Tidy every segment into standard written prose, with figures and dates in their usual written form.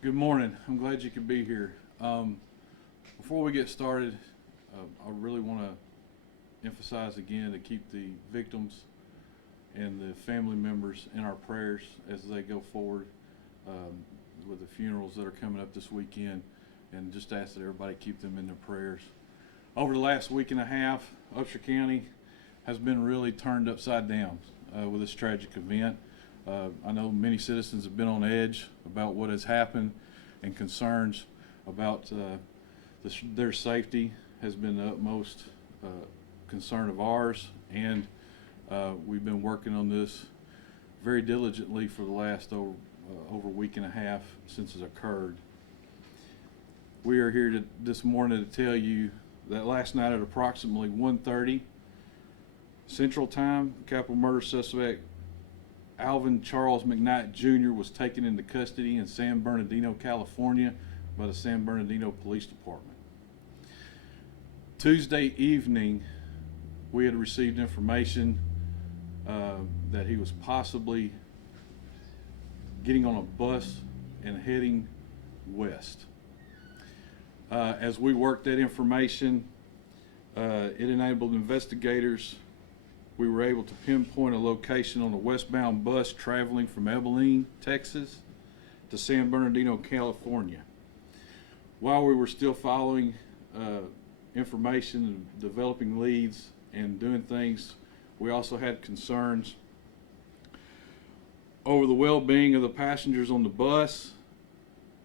Good morning. I'm glad you could be here. Before we get started, I really want to emphasize again to keep the victims and the family members in our prayers as they go forward with the funerals that are coming up this weekend, and just ask that everybody keep them in their prayers. Over the last week and a half, Upshur County has been really turned upside down with this tragic event. I know many citizens have been on edge about what has happened, and concerns about their safety has been the utmost concern of ours, and we've been working on this very diligently for the last over a week and a half since it occurred. We are here this morning to tell you that last night at approximately 1:30 Central Time, capital murder suspect Alvin Charles McKnight Jr. was taken into custody in San Bernardino, California by the San Bernardino Police Department. Tuesday evening, we had received information that he was possibly getting on a bus and heading west. As we worked that information, it enabled investigators. We were able to pinpoint a location on a westbound bus traveling from Abilene, Texas to San Bernardino, California. While we were still following information and developing leads and doing things, we also had concerns over the well-being of the passengers on the bus.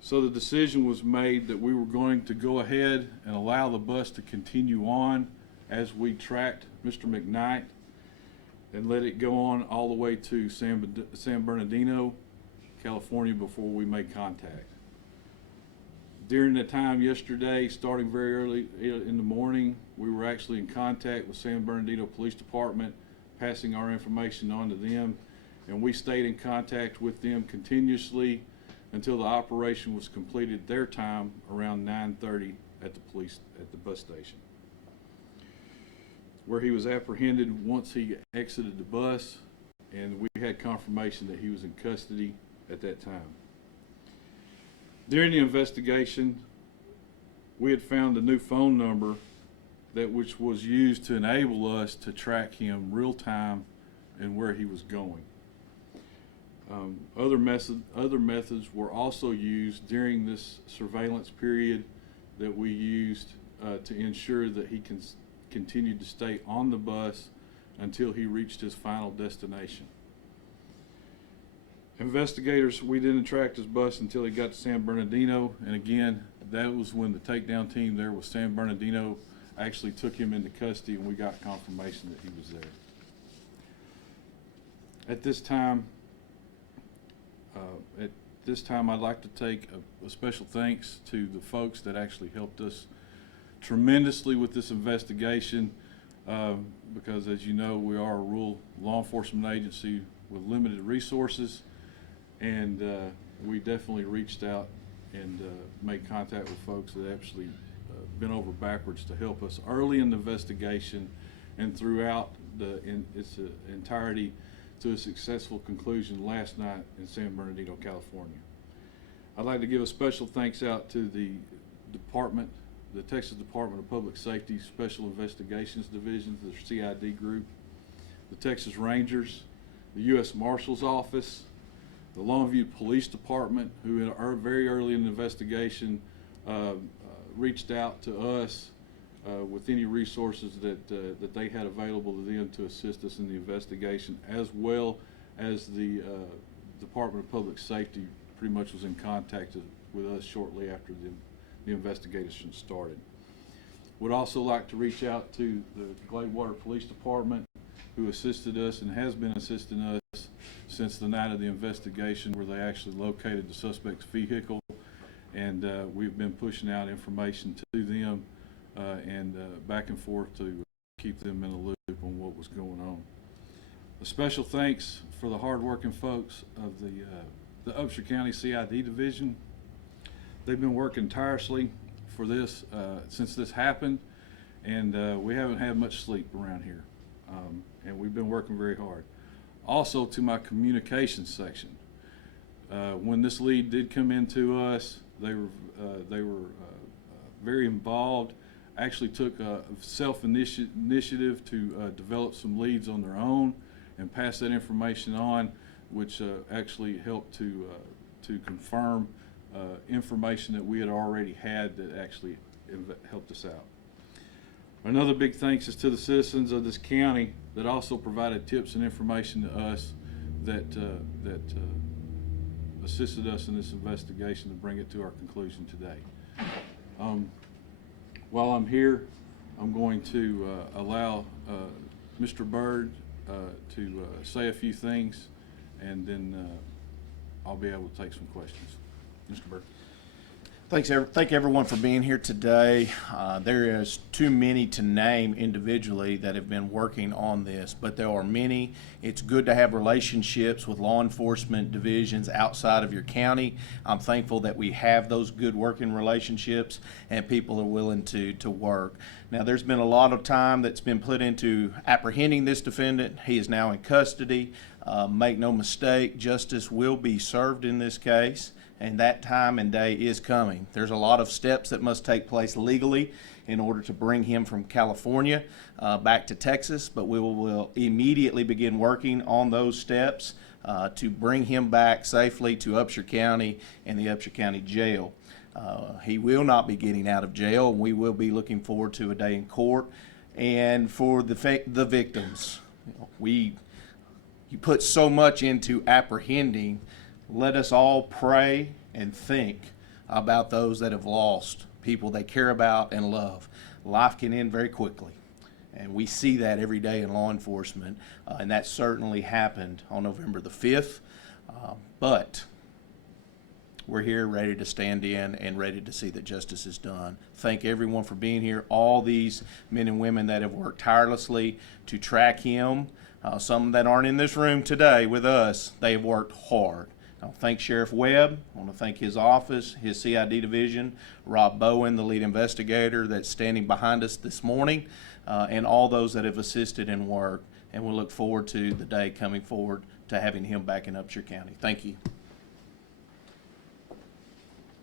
So the decision was made that we were going to go ahead and allow the bus to continue on as we tracked Mr. McKnight, and let it go on all the way to San Bernardino, California, before we made contact. During the time yesterday, starting very early in the morning, we were actually in contact with San Bernardino Police Department, passing our information on to them, and we stayed in contact with them continuously until the operation was completed their time around 9:30 at the bus station, where he was apprehended once he exited the bus, and we had confirmation that he was in custody at that time. During the investigation, we had found a new phone number which was used to enable us to track him real time and where he was going. Other methods were also used during this surveillance period that we used to ensure that he continued to stay on the bus until he reached his final destination. Investigators, we didn't track his bus until he got to San Bernardino, and again, that was when the takedown team there with San Bernardino actually took him into custody, and we got confirmation that he was there. At this time, I'd like to take a special thanks to the folks that actually helped us tremendously with this investigation, because as you know, we are a rural law enforcement agency with limited resources, and we definitely reached out and made contact with folks that actually bent over backwards to help us early in the investigation and throughout its entirety to a successful conclusion last night in San Bernardino, California. I'd like to give a special thanks out to the Texas Department of Public Safety Special Investigations Division, the CID group, the Texas Rangers, the U.S. Marshal's Office, the Longview Police Department, who very early in the investigation reached out to us with any resources that they had available to them to assist us in the investigation, as well as the Department of Public Safety pretty much was in contact with us shortly after the investigation started. Would also like to reach out to the Gladewater Police Department, who assisted us and has been assisting us since the night of the investigation, where they actually located the suspect's vehicle, and we've been pushing out information to them and back and forth to keep them in the loop on what was going on. A special thanks for the hard-working folks of the Upshur County CID division. They've been working tirelessly for this since this happened, and we haven't had much sleep around here, and we've been working very hard. Also, to my communications section, When this lead did come into us, they were very involved. Actually took self-initiative to develop some leads on their own and pass that information on, which actually helped to confirm information that we had already had that actually helped us out. Another big thanks is to the citizens of this county that also provided tips and information to us that assisted us in this investigation to bring it to our conclusion today. While I'm here, I'm going to allow Mr. Byrd to say a few things, and then I'll be able to take some questions. Mr. Byrd. Thank everyone for being here today. There is too many to name individually that have been working on this, but there are many. It's good to have relationships with law enforcement divisions outside of your county. I'm thankful that we have those good working relationships and people are willing to work. Now, there's been a lot of time that's been put into apprehending this defendant. He is now in custody. Make no mistake, justice will be served in this case, and that time and day is coming. There's a lot of steps that must take place legally in order to bring him from California back to Texas, but we will immediately begin working on those steps to bring him back safely to Upshur County and the Upshur County Jail. He will not be getting out of jail, and we will be looking forward to a day in court. And for the victims, you put so much into apprehending. Let us all pray and think about those that have lost people they care about and love. Life can end very quickly, and we see that every day in law enforcement, and that certainly happened on November the 5th. But we're here ready to stand in and ready to see that justice is done. Thank everyone for being here, all these men and women that have worked tirelessly to track him. Some that aren't in this room today with us, they have worked hard. I want to thank Sheriff Webb. I want to thank his office, his CID division, Rob Bowen, the lead investigator that's standing behind us this morning, and all those that have assisted in work. And we look forward to the day coming forward to having him back in Upshur County. Thank you.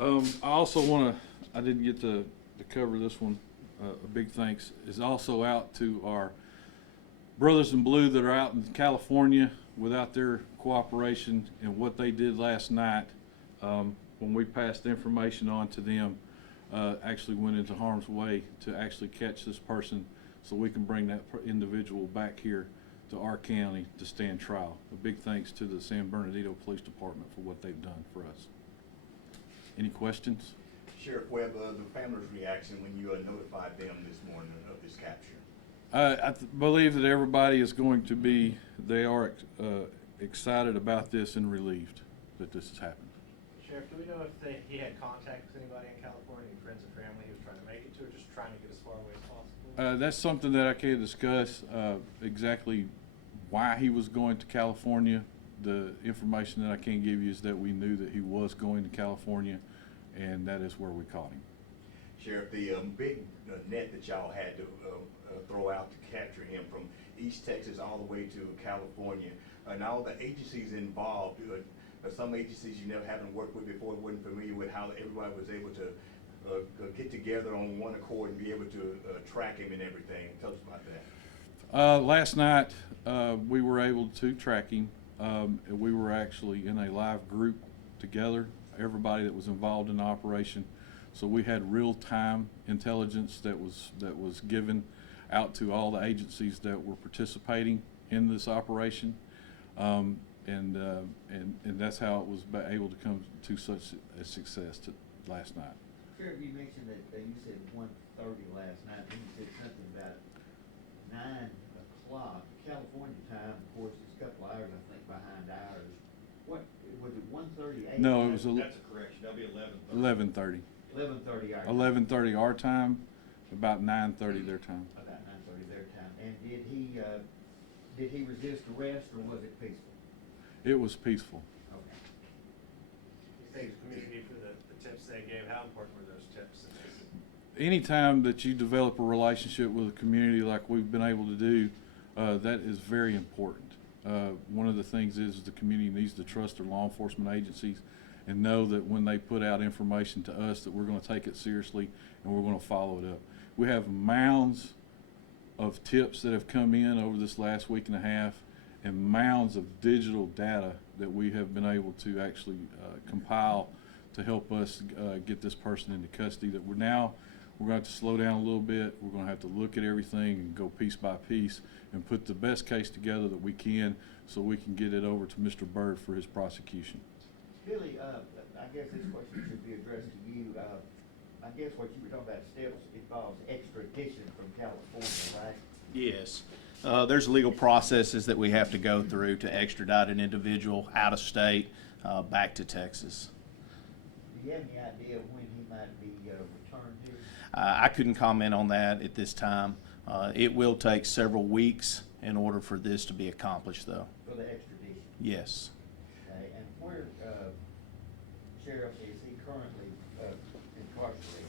I also want to, I didn't get to cover this one. A big thanks is also out to our brothers in blue that are out in California. Without their cooperation and what they did last night, when we passed information on to them, actually went into harm's way to actually catch this person so we can bring that individual back here to our county to stand trial. A big thanks to the San Bernardino Police Department for what they've done for us. Any questions? Sheriff Webb, the family's reaction when you notified them this morning of this capture? I believe that everybody is going to be, they are excited about this and relieved that this has happened. Sheriff, do we know if he had contact with anybody in California, any friends or family he was trying to make it to, or just trying to get as far away as possible? That's something that I can't discuss, exactly why he was going to California. The information that I can give you is that we knew that he was going to California, and that is where we caught him. Sheriff, the big net that y'all had to throw out to capture him from East Texas all the way to California, and all the agencies involved, some agencies you haven't worked with before, weren't familiar with how everybody was able to get together on one accord and be able to track him and everything. Tell us about that. Last night, we were able to track him. We were actually in a live group together, everybody that was involved in the operation. So we had real-time intelligence that was given out to all the agencies that were participating in this operation, and that's how it was able to come to such a success last night. Sheriff, you mentioned that you said 1:30 last night, then you said something about 9 o'clock California time. Of course, it's a couple hours, I think, behind ours. What was it? 1:30 a.m.? No, it was That's a correction. That'll be 11:30. 11:30 our time. 11:30 our time, about 9:30 their time. About 9:30 their time. And did he resist arrest, or was it peaceful? It was peaceful. Okay. You think the community for the tips they gave, how important were those tips? Anytime that you develop a relationship with a community like we've been able to do, that is very important. One of the things is the community needs to trust their law enforcement agencies and know that when they put out information to us, that we're going to take it seriously and we're going to follow it up. We have mounds of tips that have come in over this last week and a half, and mounds of digital data that we have been able to actually compile to help us get this person into custody. That we're going to have to slow down a little bit. We're going to have to look at everything and go piece by piece and put the best case together that we can so we can get it over to Mr. Byrd for his prosecution. Billy, I guess this question should be addressed to you. I guess what you were talking about steps involves extradition from California, right? Yes. There's legal processes that we have to go through to extradite an individual out of state back to Texas. Do you have any idea when he might be returned here? I couldn't comment on that at this time. It will take several weeks in order for this to be accomplished, though. For the extradition? Yes. Okay, and where, Sheriff, is he currently incarcerated?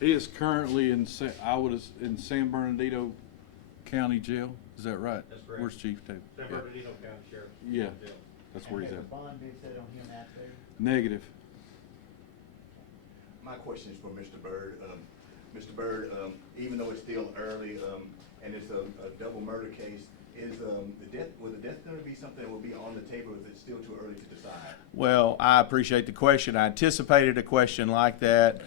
He is currently in in San Bernardino County Jail. Is that right? That's correct. Where's Chief David? San Bernardino County Sheriff. Yeah. Jail. That's where he's And at. has a bond been set on him out there? Negative. My question is for Mr. Byrd. Mr. Byrd, even though it's still early, and it's a double murder case, will the death penalty be something that will be on the table, or is it still too early to decide? Well, I appreciate the question. I anticipated a question like that.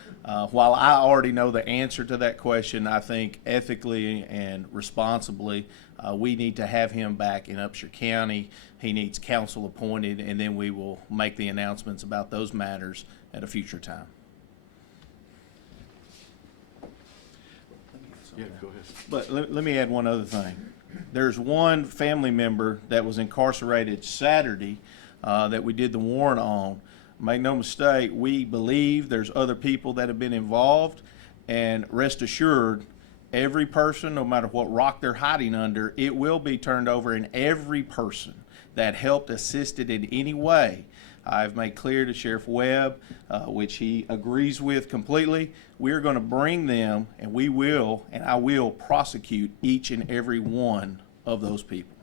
While I already know the answer to that question, I think ethically and responsibly, we need to have him back in Upshur County. He needs counsel appointed, and then we will make the announcements about those matters at a future time. Yeah, go ahead. But let me add one other thing. There's one family member that was incarcerated Saturday that we did the warrant on. Make no mistake, we believe there's other people that have been involved, and rest assured, every person, no matter what rock they're hiding under, it will be turned over, and every person that helped, assisted in any way, I've made clear to Sheriff Webb, which he agrees with completely. We're going to bring them, and we will, and I will prosecute each and every one of those people.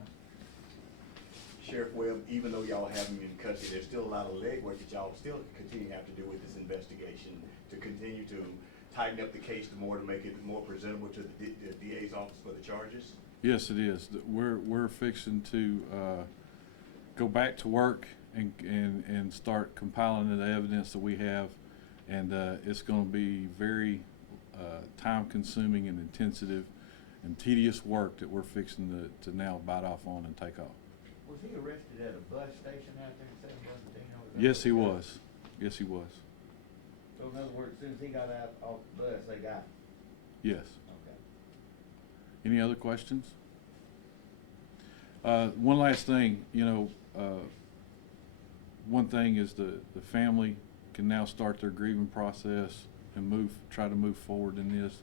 Sheriff Webb, even though y'all have him in custody, there's still a lot of legwork that y'all still continue to have to do with this investigation to continue to tighten up the case to make it more presentable to the DA's office for the charges? Yes, it is. We're fixing to go back to work and start compiling the evidence that we have, and it's going to be very time-consuming and intensive and tedious work that we're fixing to now bite off on and take off. Was he arrested at a bus station out there in San Bernardino? Yes, he was. Yes, he was. So in other words, as soon as he got out off the bus, they got him? Yes. Okay. Any other questions? One last thing, one thing is the family can now start their grieving process and try to move forward in this.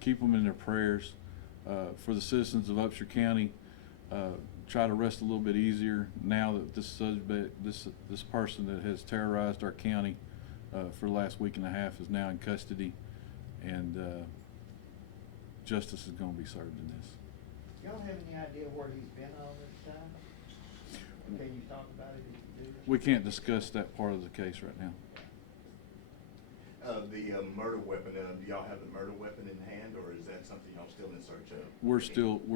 Keep them in their prayers. For the citizens of Upshur County, try to rest a little bit easier now that this person that has terrorized our county for the last week and a half is now in custody, and justice is going to be served in this. Y'all have any idea where he's been all this time? Can you talk about it if you do? We can't discuss that part of the case right now. The murder weapon, do y'all have the murder weapon in hand, or is that something y'all still in search of? We're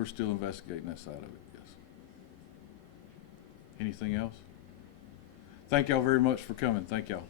still investigating that side of it, yes. Anything else? Thank y'all very much for coming. Thank y'all.